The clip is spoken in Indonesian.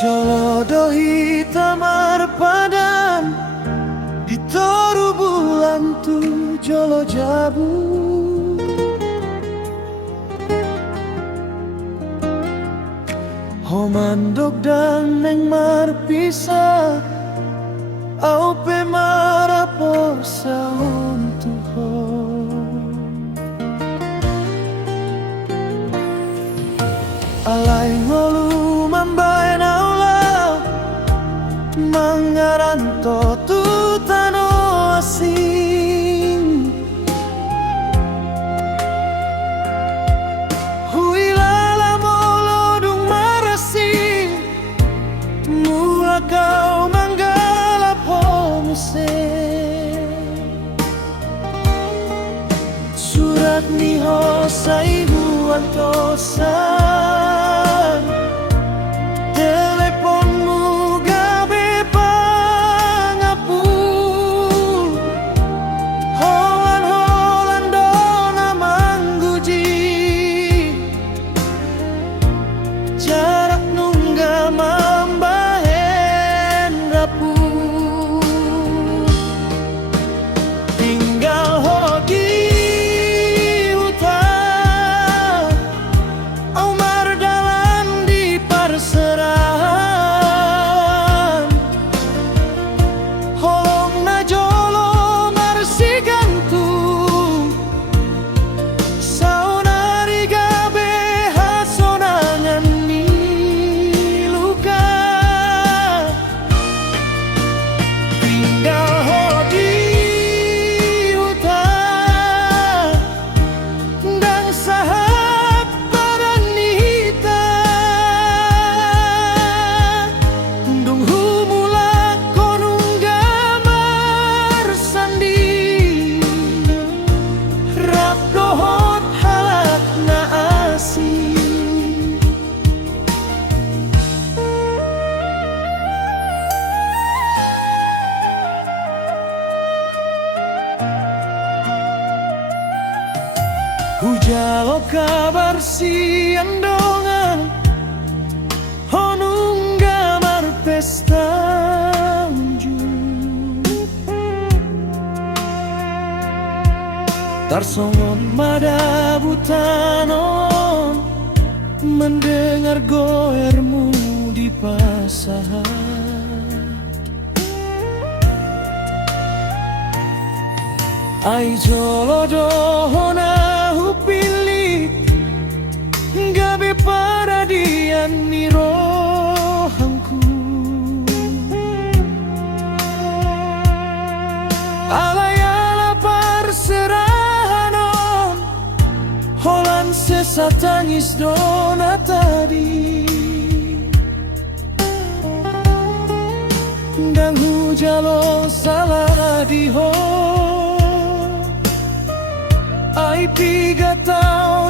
Jolodohi tamar padam ditoru bulan tu jolo jabu. Homandok dan neng marpisa au pe marapo sauntuho. Alai ngolu mambai naulau mangaranto tu tano asing. Huilala molodung marasi mula kau manggala pomuse. Surat niho saibu antosan teleponmu gabe pangapu. Holan dona mangguji jarak nungga mambahen rapu. Tinggal hoki hujalo kabar si andongan honungga marpesta tarsongon madabutanon mendengar goermu di pasar. Ai jolodohona hupili gabe paradian ni rohangku. Alayala perserahanon holan sesa tangis dona tadi. Dan hujalo salah diho ai 3 tahun